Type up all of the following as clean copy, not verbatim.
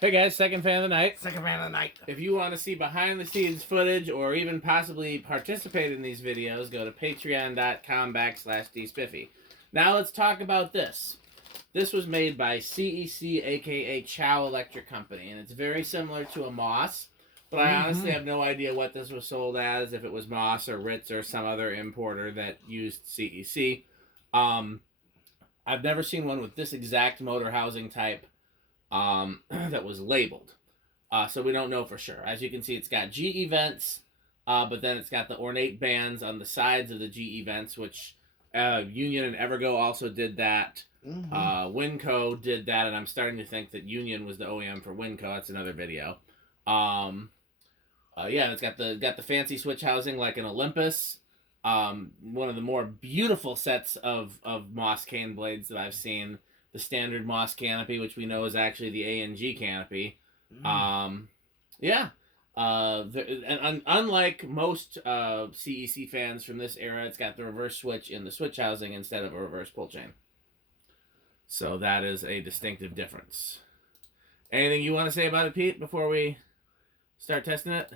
Hey guys, second fan of the night. Second fan of the night. If you want to see behind the scenes footage or even possibly participate in these videos, go to patreon.com/dspiffy. Now let's talk about this. This was made by CEC, aka Chau Electric Company, and it's very similar to a Moss, but I honestly have no idea what this was sold as, if it was Moss or Ritz or some other importer that used CEC. I've never seen one with this exact motor housing type that was labeled. So we don't know for sure. As you can see, it's got GE vents, but then it's got the ornate bands on the sides of the GE vents, which Union and Evergo also did that. Winco did that, and I'm starting to think that Union was the OEM for Winco. That's another video. Yeah, it's got the fancy switch housing like an Olympus. One of the more beautiful sets of Moss cane blades that I've seen. The standard Moss canopy, which we know is actually the ANG canopy. Yeah. And unlike most CEC fans from this era, it's got the reverse switch in the switch housing instead of a reverse pull chain. So that is a distinctive difference. Anything you want to say about it, Pete, before we start testing it?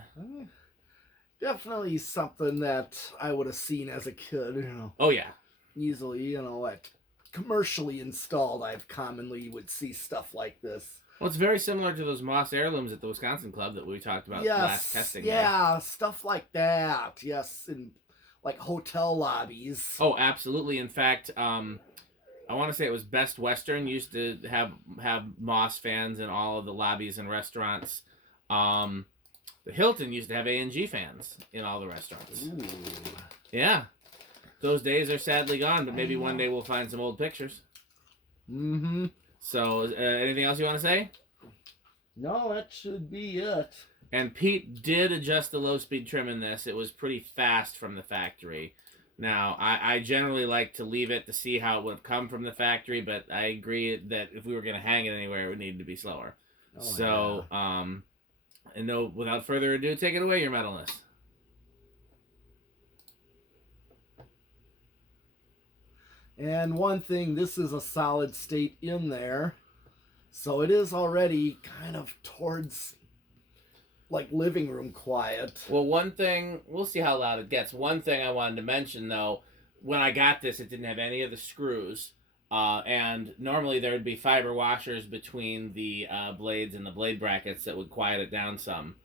Definitely something that I would have seen as a kid, Oh, yeah. Easily, like commercially installed, I've commonly would see stuff like this. Well, it's very similar to those Moss heirlooms at the Wisconsin Club that we talked about last testing. Yeah, stuff like that. Yes, in like hotel lobbies. Oh, absolutely. In fact, I want to say it was Best Western used to have Moss fans in all of the lobbies and restaurants. The Hilton used to have ANG fans in all the restaurants. Ooh. Yeah. Those days are sadly gone, but maybe one day we'll find some old pictures. So, anything else you want to say? No, that should be it. And Pete did adjust the low-speed trim in this. It was pretty fast from the factory. Now, I generally like to leave it to see how it would have come from the factory, but I agree that if we were going to hang it anywhere, it would need to be slower. And no, without further ado, take it away, your medalist. And one thing, this is a solid state in there, so it is already kind of towards like living room quiet. Well, one thing, we'll see how loud it gets. One thing I wanted to mention though, when I got this, it didn't have any of the screws, and normally there would be fiber washers between the blades and the blade brackets that would quiet it down some.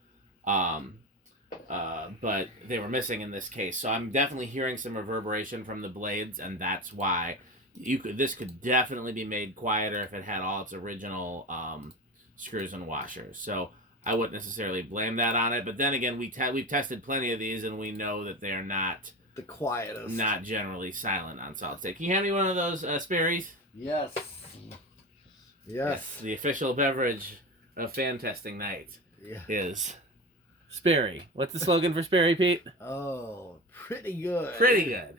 But they were missing in this case, so I'm definitely hearing some reverberation from the blades, and that's why this could definitely be made quieter if it had all its original screws and washers. So I wouldn't necessarily blame that on it, but then again, we've tested plenty of these, and we know that they're not the quietest, not generally silent on solid state. Can you hand me one of those Sperry's? Yes. The official beverage of fan testing night is Sperry. What's the slogan for Sperry, Pete? Oh, pretty good. Pretty good.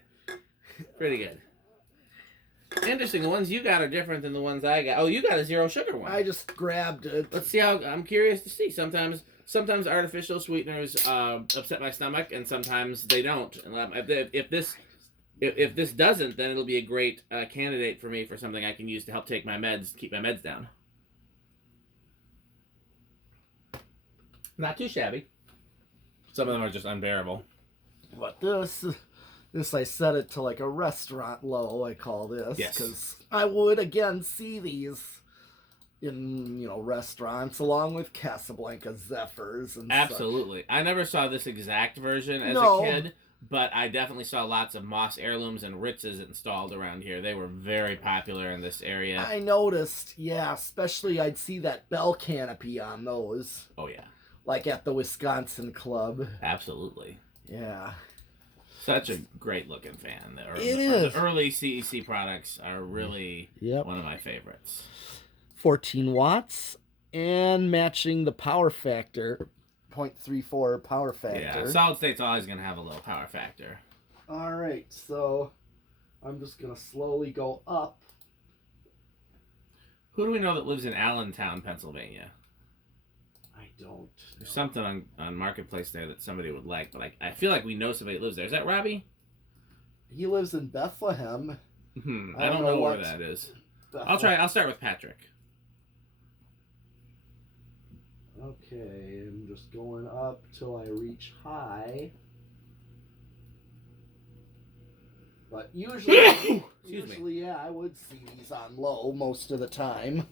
Pretty good. Interesting. The ones you got are different than the ones I got. Oh, you got a zero sugar one. I just grabbed it. Let's see how. I'm curious to see. Sometimes artificial sweeteners upset my stomach, and sometimes they don't. If this doesn't, then it'll be a great candidate for me for something I can use to help take my meds, keep my meds down. Not too shabby. Some of them are just unbearable. But this I set it to like a restaurant low, I call this. Yes. Because I would, again, see these in, restaurants along with Casablanca Zephyrs and Absolutely. Such. I never saw this exact version as a kid, but I definitely saw lots of Moss heirlooms and Ritzes installed around here. They were very popular in this area. I noticed, yeah, especially I'd see that bell canopy on those. Oh, yeah. Like at the Wisconsin Club. Absolutely. Yeah. Such a great looking fan. It is. The early CEC products are really one of my favorites. 14 watts and matching the power factor. 0.34 power factor. Yeah, solid state's always going to have a low power factor. All right, so I'm just going to slowly go up. Who do we know that lives in Allentown, Pennsylvania? I don't. There's something on Marketplace there that somebody would like, but I feel like we know somebody that lives there. Is that Robbie? He lives in Bethlehem. I don't know where that is. Bethlehem. I'll start with Patrick. Okay, I'm just going up till I reach high. But usually, yeah, I would see these on low most of the time.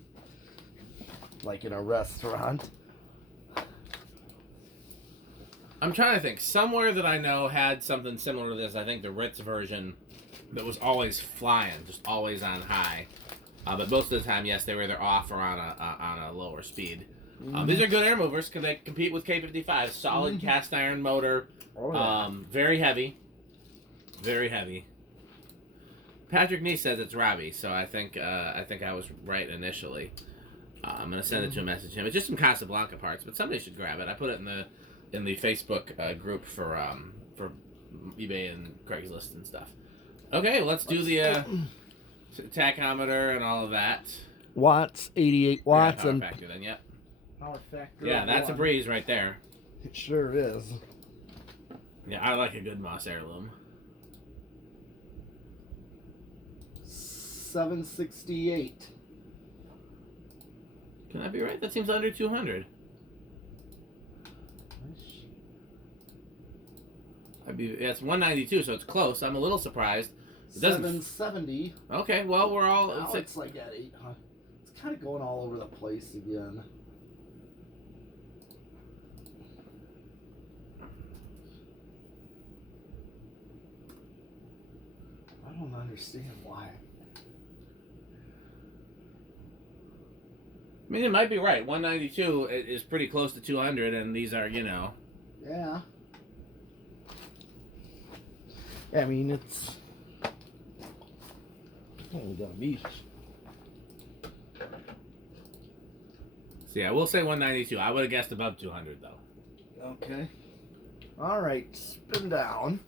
Like in a restaurant. I'm trying to think. Somewhere that I know had something similar to this. I think the Ritz version that was always flying, just always on high. But most of the time, yes, they were either off or on a lower speed. These are good air movers because they compete with K55. Solid cast iron motor. Oh, yeah. Very heavy. Very heavy. Patrick Nee says it's Robbie, so I think I was right initially. I'm gonna send it to a message to him. It's just some Casablanca parts, but somebody should grab it. I put it in the Facebook group for eBay and Craigslist and stuff. Okay, let's do the tachometer and all of that. Watts, 88 watts, power and factor then, yep. power factor. Yeah, that's a breeze right there. It sure is. Yeah, I like a good Moss heirloom. 768. Can that be right? That seems under 200. It's 192, so it's close. I'm a little surprised. It doesn't. 770. Okay, well we're all. Now it's like at 800. It's kind of going all over the place again. I don't understand why. I mean, it might be right. 192 is pretty close to 200, and these are, Yeah. I mean, it's only gonna be. So yeah, we'll say 192. I would have guessed above 200 though. Okay. All right, spin down.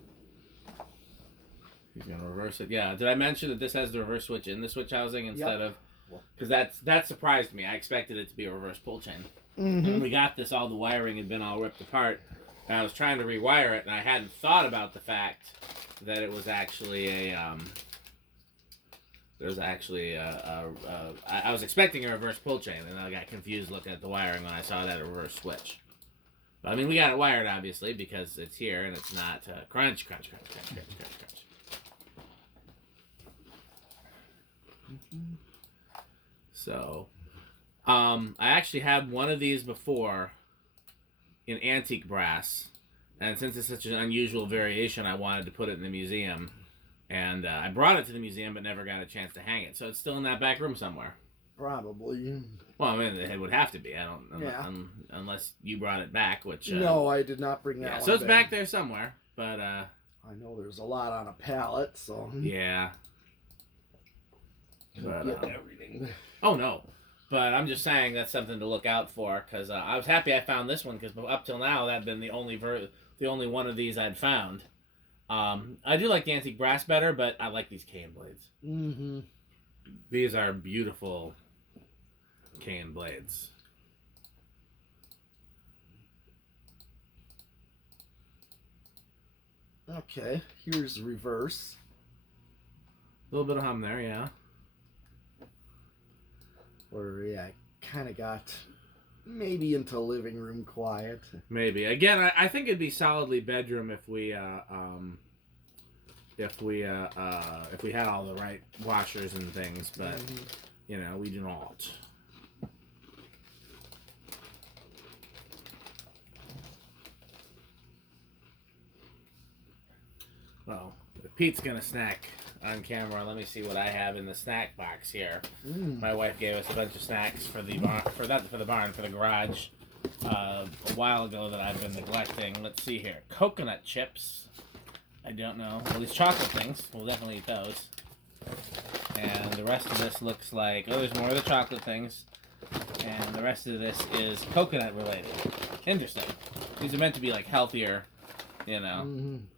He's gonna reverse it. Yeah. Did I mention that this has the reverse switch in the switch housing instead of? Because that surprised me. I expected it to be a reverse pull chain. When we got this, all the wiring had been all ripped apart, and I was trying to rewire it, and I hadn't thought about the fact that it was actually a I was expecting a reverse pull chain, and I got confused looking at the wiring when I saw that a reverse switch. But I mean, we got it wired obviously because it's here and it's not crunch, crunch, crunch, crunch, crunch, crunch, crunch. So, I actually had one of these before in antique brass, and since it's such an unusual variation, I wanted to put it in the museum, and I brought it to the museum but never got a chance to hang it, so it's still in that back room somewhere. Probably. Well, I mean, it would have to be. I don't, unless you brought it back, which no, I did not bring that one. So it's back there somewhere, but I know there's a lot on a pallet, so yeah. But, get everything. Oh no, but I'm just saying that's something to look out for because I was happy I found this one because up till now that had been the only one of these I'd found. I do like the antique brass better, but I like these cane blades. Mm-hmm. These are beautiful cane blades. Okay, here's reverse. A little bit of hum there, yeah. Or yeah, kind of got maybe into living room quiet. Maybe again, I think it'd be solidly bedroom if we had all the right washers and things, but we do not. Well, Pete's gonna snack on camera. Let me see what I have in the snack box here. My wife gave us a bunch of snacks for the barn, for the garage a while ago that I've been neglecting. Let's see here. Coconut chips. I don't know. Well, these chocolate things. We'll definitely eat those. And the rest of this looks like, there's more of the chocolate things. And the rest of this is coconut related. Interesting. These are meant to be like healthier. Well,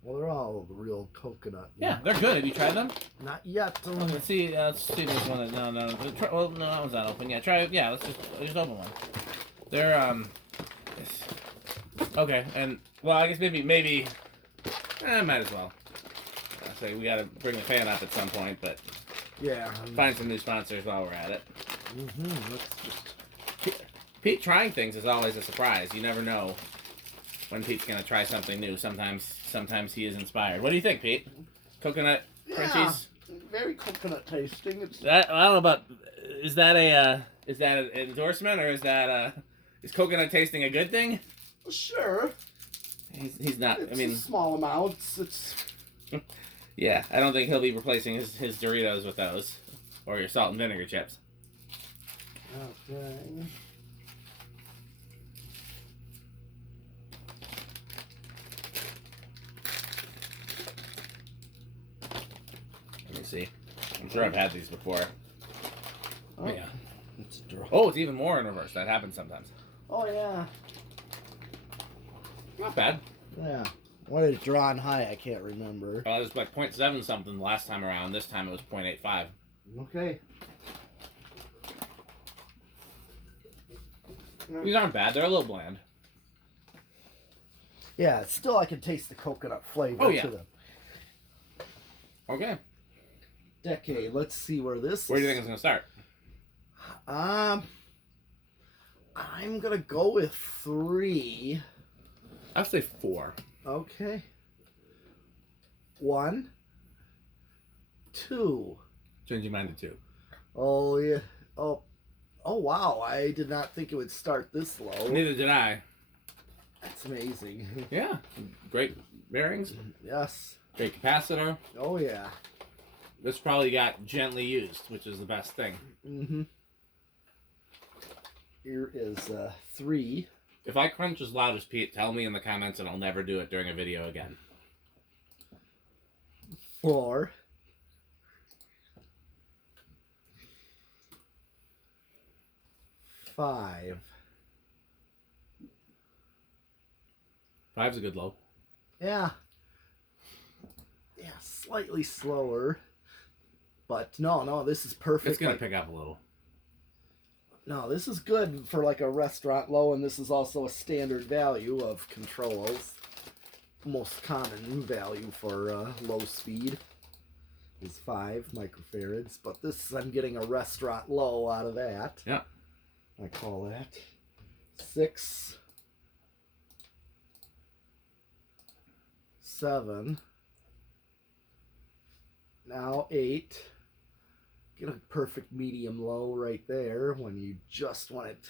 they're all real coconut. Yeah, they're good. Have you tried them? Not yet. Let's see if there's one that, no. Well, no, that one's not open. Yeah, try it. Yeah, let's just open one. They're, okay, and, well, I guess maybe, might as well. I say we gotta bring the fan up at some point, but yeah, find some new sponsors while we're at it. Let's just Pete trying things is always a surprise. You never know when Pete's gonna try something new. Sometimes he is inspired. What do you think, Pete? Coconut crunchies? Very coconut tasting. I don't know about. Is that an endorsement or is coconut tasting a good thing? Sure. He's not. It's I mean, small amounts. It's yeah. I don't think he'll be replacing his Doritos with those or your salt and vinegar chips. okay. Let me see. I'm sure I've had these before. Oh, Yeah. It's dry. Oh, it's even more in reverse. That happens sometimes. Oh yeah. Not bad. Yeah. What is drawn high? I can't remember. It was like 0.7 something last time around. This time it was 0.85. Okay. These aren't bad. They're a little bland. Yeah, still I can taste the coconut flavor Oh, yeah. to them. Okay. Decade. Let's see where this Where do you think it's going to start? I'm gonna go with 3. I'd say 4. Okay. 1, 2. Change your mind to 2. Oh yeah. Oh wow. I did not think it would start this low. Neither did I. That's amazing. Yeah. Great bearings. Yes. Great capacitor. Oh yeah. This probably got gently used, which is the best thing. Mm-hmm. Here is 3. If I crunch as loud as Pete, tell me in the comments and I'll never do it during a video again. 4. 5. 5's a good low. Yeah. Yeah, slightly slower. But no, this is perfect. It's going to pick up a little. No, this is good for like a restaurant low, and this is also a standard value of controls. Most common value for low speed is 5 microfarads, but this I'm getting a restaurant low out of that. Yeah. I call that 6, 7, now 8. Get a perfect medium low right there when you just want it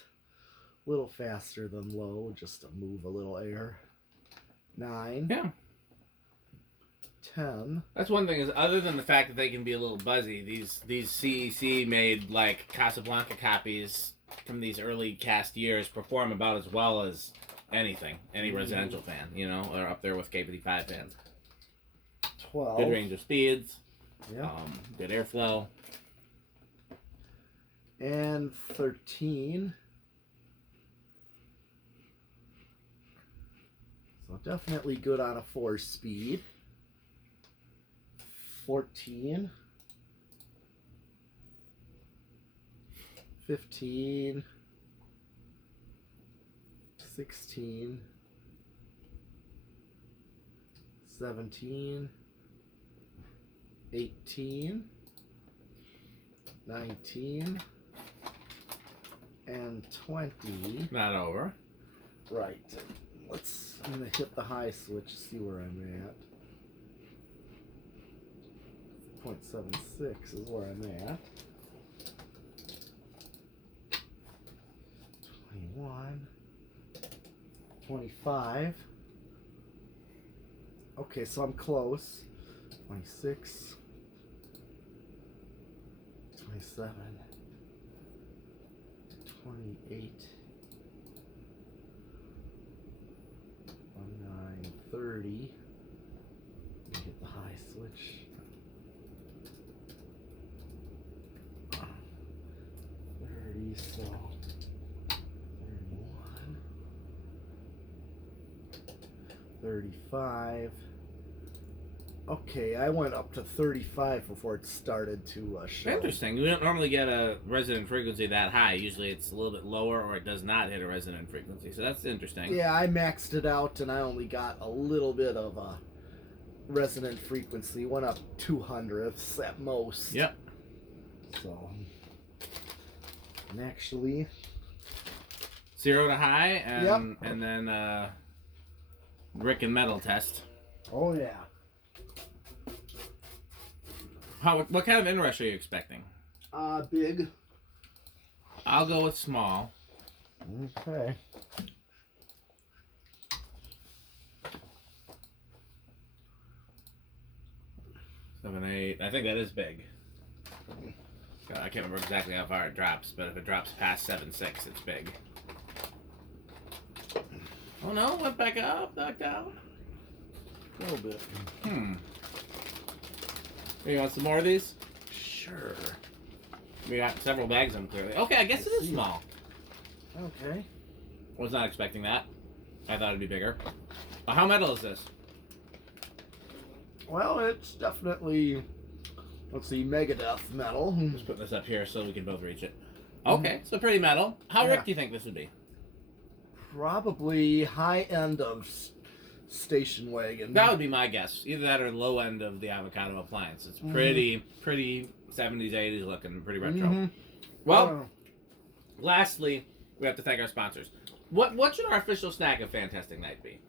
a little faster than low, just to move a little air. 9. Yeah. 10. That's one thing is other than the fact that they can be a little buzzy, these CEC made like Casablanca copies from these early cast years perform about as well as anything, any residential fan, you know, or up there with K55 fans. 12. Good range of speeds. Yeah. Good airflow. And 13. So definitely good on a 4 speed. 14. 15. 16. 17. 18. 19. And 20. Not over. Right. I'm gonna hit the high switch, see where I'm at. 0.76 is where I'm at. 21. 25. Okay, so I'm close. 26. 27. 28. 29, 30. Hit the high switch. 30, so 31. 35. Okay, I went up to 35 before it started to show. Interesting. We don't normally get a resonant frequency that high. Usually it's a little bit lower or it does not hit a resonant frequency. So that's interesting. Yeah, I maxed it out and I only got a little bit of a resonant frequency. Went up 200ths at most. Yep. So, and actually, 0 to high, and Yep. and then brick and metal test. Oh yeah. What kind of inrush are you expecting? Big. I'll go with small. Okay. Seven, 8. I think that is big. I can't remember exactly how far it drops, but if it drops past 7, 6, it's big. Oh no, went back up, back down. A little bit. You want some more of these? Sure. We got several bags of them, clearly. Okay, I guess it is small. Okay. Was not expecting that. I thought it'd be bigger. How metal is this? Well, it's definitely, let's see, Megadeth metal. Just put this up here so we can both reach it. Okay, so pretty metal. How Yeah. Rick do you think this would be? Probably high end of station wagon. That would be my guess. Either that or low end of the avocado appliance. It's pretty 70s, 80s looking, pretty retro. Well, lastly, we have to thank our sponsors. What should our official snack of Fantastic Night be?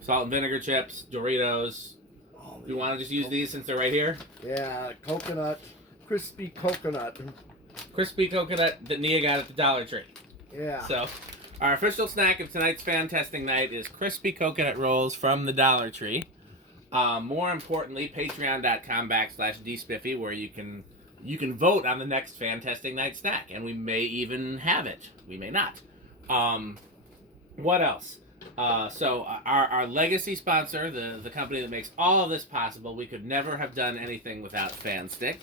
Salt and vinegar chips, Doritos. Oh, You want to just use these since they're right here? yeah, coconut, crispy coconut. Crispy coconut that Nia got at the Dollar Tree. Yeah. So, our official snack of tonight's Fantastic Night is crispy coconut rolls from the Dollar Tree. More importantly, patreon.com/dspiffy, where you can vote on the next Fantastic Night snack, and we may even have it. We may not. What else? So our legacy sponsor, the company that makes all of this possible, we could never have done anything without FanStick.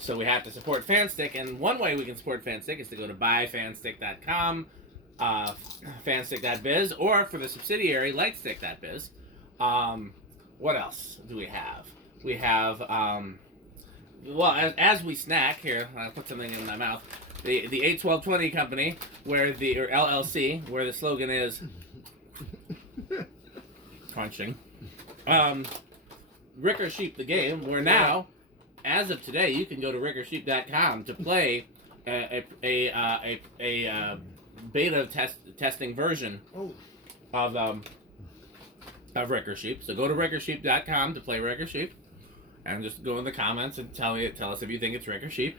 So we have to support FanStick, and one way we can support FanStick is to go to buyfanstick.com, fanstick.biz, or for the subsidiary, lightstick.biz. What else do we have? We have, well, as we snack, here, I'll put something in my mouth, the 81220 company, or LLC, where the slogan is crunching. Ricker Sheep the game, where now, as of today, you can go to rickersheep.com to play a beta testing version of Ricker Sheep. So go to rickersheep.com to play Ricker Sheep, and just go in the comments and tell us if you think it's Ricker Sheep.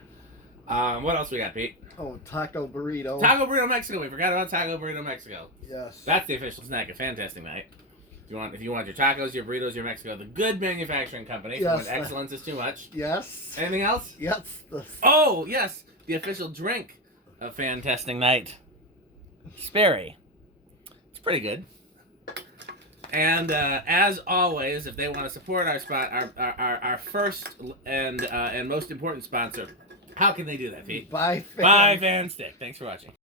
What else we got, Pete? Oh, taco burrito. Taco Burrito Mexico. We forgot about Taco Burrito Mexico. Yes. That's the official snack of Fantastic Night. If you want your tacos, your burritos, your Mexico, the good manufacturing company. Yes. When excellence is too much. Yes. Anything else? Yes. Oh, yes. The official drink of Fantastic Night. Sperry. It's pretty good. And as always, if they want to support our first and most important sponsor, how can they do that, Pete? Bye, Bye, Fanstick. Thanks for watching.